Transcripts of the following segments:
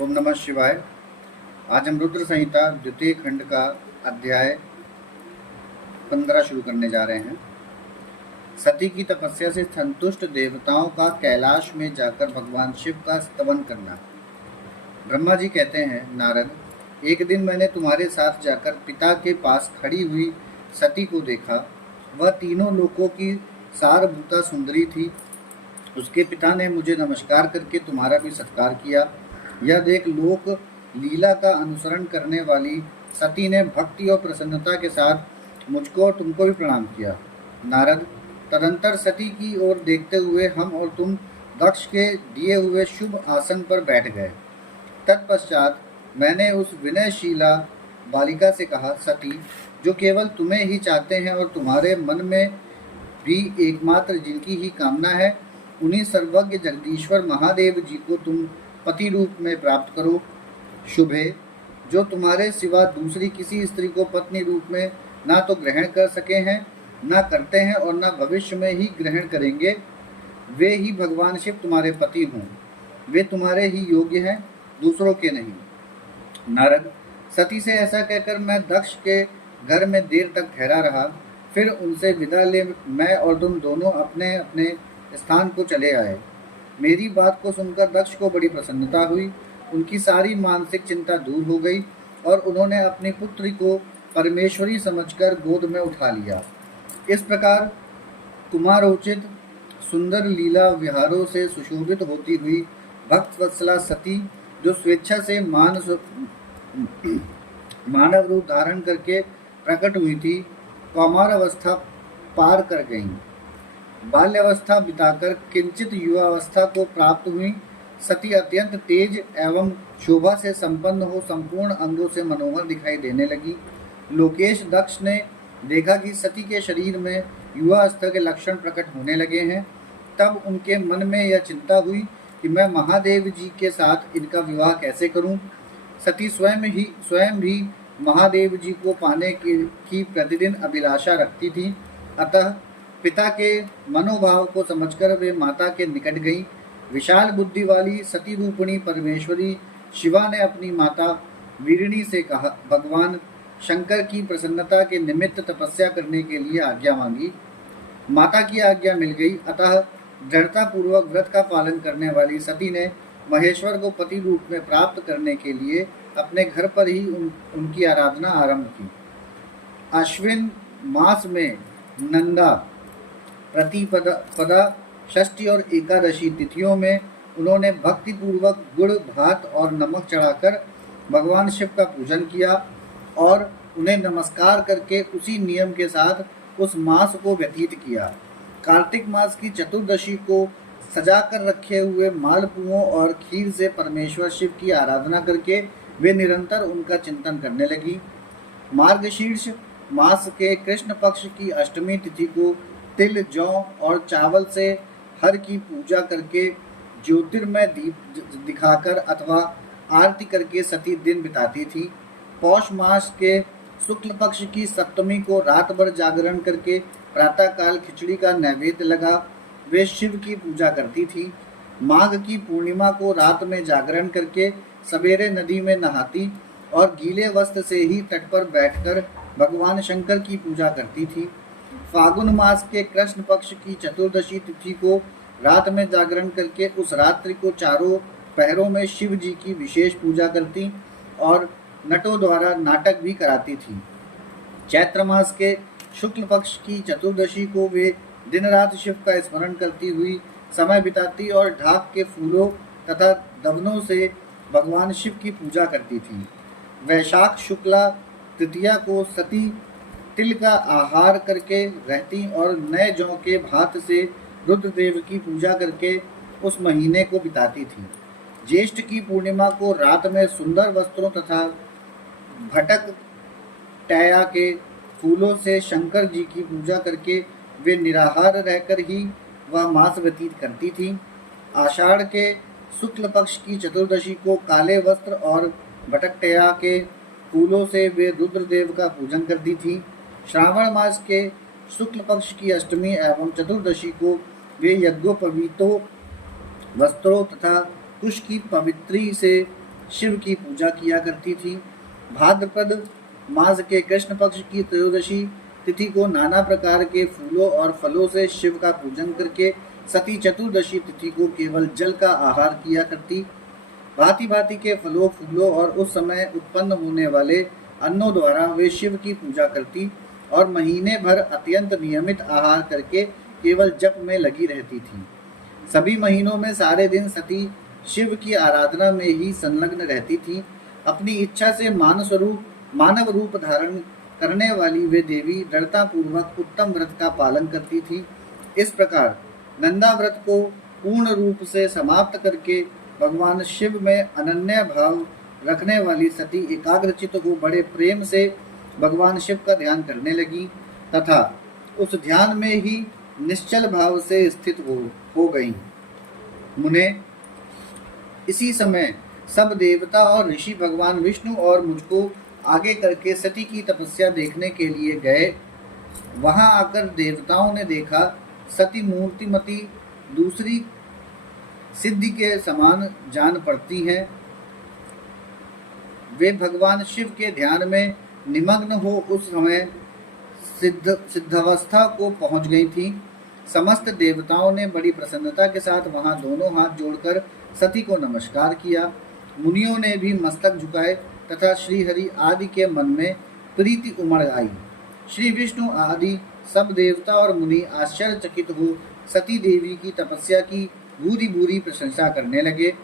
ओम नमः शिवाय। आज हम रुद्र संहिता द्वितीय खंड का अध्याय 15 शुरू करने जा रहे हैं। सती की तपस्या से संतुष्ट देवताओं का कैलाश में जाकर भगवान शिव का स्तवन करना। ब्रह्मा जी कहते हैं, नारद, एक दिन मैंने तुम्हारे साथ जाकर पिता के पास खड़ी हुई सती को देखा। वह तीनों लोकों की सारभूता सुंदरी थी। उसके पिता ने मुझे नमस्कार करके तुम्हारा भी सत्कार किया। यह देख लोक लीला का अनुसरण करने वाली सती ने भक्ति और प्रसन्नता के साथ मुझको और तुमको भी प्रणाम किया। नारद, तदंतर सती की ओर देखते हुए हम और तुम दक्ष के दिए हुए शुभ आसन पर बैठ गए। तत्पश्चात मैंने उस विनयशीला बालिका से कहा, सती, जो केवल तुम्हें ही चाहते हैं और तुम्हारे मन में भी एकमात्र जिनकी ही कामना है, उन्हीं सर्वज्ञ जगदीश्वर महादेव जी को तुम पति रूप में प्राप्त करो। शुभे, जो तुम्हारे सिवा दूसरी किसी स्त्री को पत्नी रूप में ना तो ग्रहण कर सके हैं, ना करते हैं और ना भविष्य में ही ग्रहण करेंगे, वे ही भगवान शिव तुम्हारे पति हों। वे तुम्हारे ही योग्य हैं, दूसरों के नहीं। नारद, सती से ऐसा कहकर मैं दक्ष के घर में देर तक ठहरा रहा। फिर उनसे विदा ले मैं और तुम दोनों अपने अपने स्थान को चले आए। मेरी बात को सुनकर दक्ष को बड़ी प्रसन्नता हुई। उनकी सारी मानसिक चिंता दूर हो गई और उन्होंने अपनी पुत्री को परमेश्वरी समझकर गोद में उठा लिया। इस प्रकार कुमारोचित सुंदर लीला विहारों से सुशोभित होती हुई भक्त वत्सला सती, जो स्वेच्छा से मानव रूप धारण करके प्रकट हुई थी, कौमार अवस्था पार कर गईं। बाल्यावस्था बिताकर किंचित युवावस्था को प्राप्त हुई सती अत्यंत तेज एवं शोभा से संपन्न हो संपूर्ण अंगों से मनोहर दिखाई देने लगी। लोकेश दक्ष ने देखा कि सती के शरीर में युवावस्था के लक्षण प्रकट होने लगे हैं। तब उनके मन में यह चिंता हुई कि मैं महादेव जी के साथ इनका विवाह कैसे करूं। सती स्वयं भी महादेव जी को पाने की प्रतिदिन अभिलाषा रखती थी। अतः पिता के मनोभाव को समझकर वे माता के निकट गई। विशाल बुद्धि वाली सती रूपिणी परमेश्वरी शिवा ने अपनी माता वीरिणी से कहा, भगवान शंकर की प्रसन्नता के निमित्त तपस्या करने के लिए आज्ञा मांगी। माता की आज्ञा मिल गई। अतः दृढ़ता पूर्वक व्रत का पालन करने वाली सती ने महेश्वर को पति रूप में प्राप्त करने के लिए अपने घर पर ही उनकी आराधना आरंभ की। अश्विन मास में नंदा प्रतिपदा षष्ठी और एकादशी तिथियों में उन्होंने भक्ति पूर्वक गुड़, भात और नमक चढ़ाकर भगवान शिव का पूजन किया और उन्हें नमस्कार करके उसी नियम के साथ उस मास को व्यतीत किया। कार्तिक मास की चतुर्दशी को सजा कर रखे हुए मालपुओं और खीर से परमेश्वर शिव की आराधना करके वे निरंतर उनका चिंतन करने लगी। मार्गशीर्ष मास के कृष्ण पक्ष की अष्टमी तिथि को तिल, जौ और चावल से हर की पूजा करके ज्योतिर्मय दीप दिखाकर अथवा आरती करके सती दिन बिताती थी। पौष मास के शुक्ल पक्ष की सप्तमी को रात भर जागरण करके प्रातःकाल खिचड़ी का नैवेद्य लगा वे शिव की पूजा करती थी। माघ की पूर्णिमा को रात में जागरण करके सवेरे नदी में नहाती और गीले वस्त्र से ही तट पर बैठकर भगवान शंकर की पूजा करती थी। फागुन मास के कृष्ण पक्ष की चतुर्दशी तिथि को रात में जागरण करके उस रात्रि को चारों पहरों में शिव जी की विशेष पूजा करती और नटों द्वारा नाटक भी कराती थी। चैत्र मास के शुक्ल पक्ष की चतुर्दशी को वे दिन रात शिव का स्मरण करती हुई समय बिताती और ढाक के फूलों तथा दवनों से भगवान शिव की पूजा करती थी। वैशाख शुक्ला तृतीया को सती तिल का आहार करके रहती और नए जौ के भात से रुद्रदेव की पूजा करके उस महीने को बिताती थी। ज्येष्ठ की पूर्णिमा को रात में सुंदर वस्त्रों तथा भटक टया के फूलों से शंकर जी की पूजा करके वे निराहार रहकर ही वह मास व्यतीत करती थी। आषाढ़ के शुक्ल पक्ष की चतुर्दशी को काले वस्त्र और भटकटया के फूलों से वे रुद्रदेव का पूजन करती थी। श्रावण मास के शुक्ल पक्ष की अष्टमी एवं चतुर्दशी को वे यज्ञोपवीतों वस्त्रों तथा कुश की पवित्री से शिव की पूजा किया करती थी। भाद्रपद मास के कृष्ण पक्ष की त्रयोदशी तिथि को नाना प्रकार के फूलों और फलों से शिव का पूजन करके सती चतुर्दशी तिथि को केवल जल का आहार किया करती। भांति भांति के फलों फूलों और उस समय उत्पन्न होने वाले अन्नों द्वारा वे शिव की पूजा करती और महीने भर अत्यंत नियमित आहार करके केवल जप में लगी रहती थी। सभी महीनों में सारे दिन सती शिव की आराधना में ही संलग्न रहती थी। अपनी इच्छा से मानव रूप धारण करने वाली वे देवी दृढ़ता पूर्वक उत्तम व्रत का पालन करती थी। इस प्रकार नंदा व्रत को पूर्ण रूप से समाप्त करके भगवान शिव में अनन्य भाव रखने वाली सती एकाग्रचित्त हो बड़े प्रेम से भगवान शिव का ध्यान करने लगी तथा उस ध्यान में ही निश्चल भाव से स्थित हो गई। मुने, इसी समय सब देवता और ऋषि भगवान विष्णु और मुझको आगे करके सती की तपस्या देखने के लिए गए। वहां आकर देवताओं ने देखा सती मूर्तिमती दूसरी सिद्धि के समान जान पड़ती हैं। वे भगवान शिव के ध्यान में निमग्न हो उस समय सिद्धावस्था को पहुंच गई थी। समस्त देवताओं ने बड़ी प्रसन्नता के साथ वहां दोनों हाथ जोड़कर सती को नमस्कार किया। मुनियों ने भी मस्तक झुकाए तथा श्रीहरि आदि के मन में प्रीति उमड़ आई। श्री विष्णु आदि सब देवता और मुनि आश्चर्यचकित हो सती देवी की तपस्या की भूरी भूरी प्रशंसा करने लगे।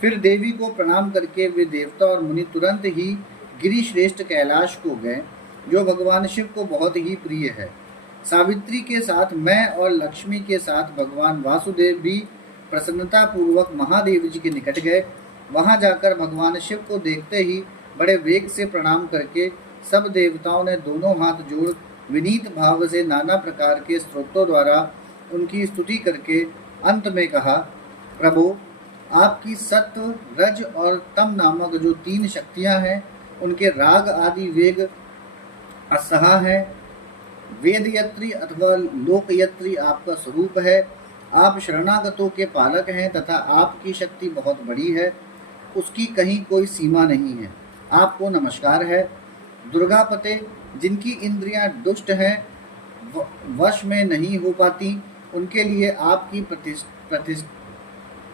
फिर देवी को प्रणाम करके वे देवता और मुनि तुरंत ही गिरि श्रेष्ठ कैलाश को गए, जो भगवान शिव को बहुत ही प्रिय है। सावित्री के साथ मैं और लक्ष्मी के साथ भगवान वासुदेव भी प्रसन्नता पूर्वक महादेव जी के निकट गए। वहां जाकर भगवान शिव को देखते ही बड़े वेग से प्रणाम करके सब देवताओं ने दोनों हाथ जोड़ विनीत भाव से नाना प्रकार के स्तोत्रों द्वारा उनकी स्तुति करके अंत में कहा, प्रभु, आपकी सत्व, रज और तम नामक जो 3 शक्तियां हैं, उनके राग आदि वेग असहा है। वेदयत्री अथवा लोकयत्री आपका स्वरूप है। आप शरणागतों के पालक हैं तथा आपकी शक्ति बहुत बड़ी है, उसकी कहीं कोई सीमा नहीं है। आपको नमस्कार है। दुर्गापते, जिनकी इंद्रियां दुष्ट हैं, वश में नहीं हो पाती, उनके लिए आपकी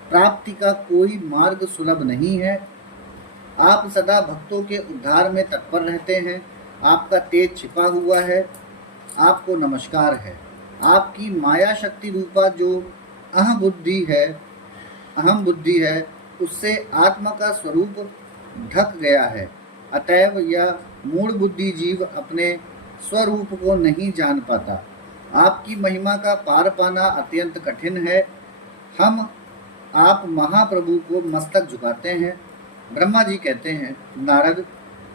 प्राप्ति का कोई मार्ग सुलभ नहीं है। आप सदा भक्तों के उद्धार में तत्पर रहते हैं। आपका तेज छिपा हुआ है। आपको नमस्कार है। आपकी माया शक्ति रूपा जो अहम बुद्धि है, उससे आत्मा का स्वरूप ढक गया है। अतएव यह मूढ़ बुद्धि जीव अपने स्वरूप को नहीं जान पाता। आपकी महिमा का पार पाना अत्यंत कठिन है। हम आप महाप्रभु को मस्तक झुकाते हैं। ब्रह्मा जी कहते हैं, नारद,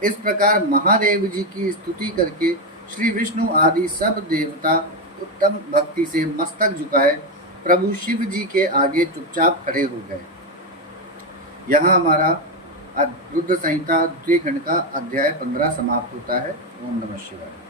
इस प्रकार महादेव जी की स्तुति करके श्री विष्णु आदि सब देवता उत्तम भक्ति से मस्तक झुकाए प्रभु शिव जी के आगे चुपचाप खड़े हो गए। यहाँ हमारा रुद्र संहिता द्वितीय खंड का अध्याय 15 समाप्त होता है। ओम नमः शिवाय।